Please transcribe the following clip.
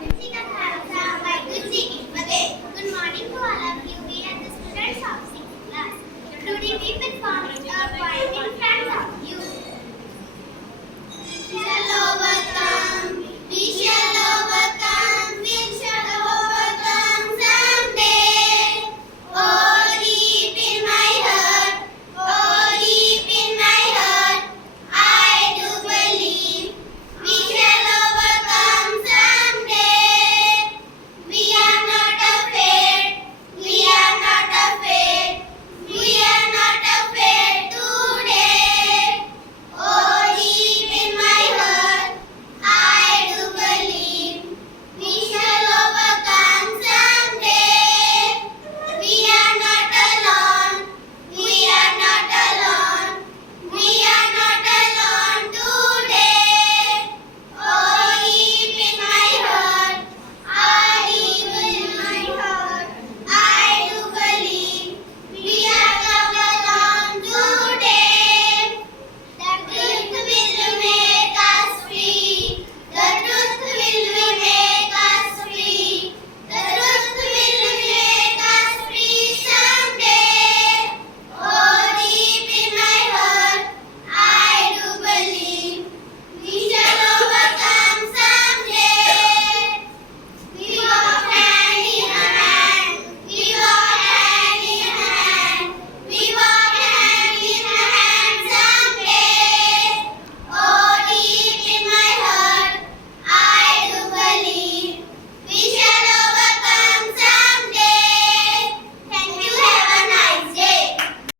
Good morning to all of you. We are the students of 6th class. Today we perform a poem in front of you. Shall over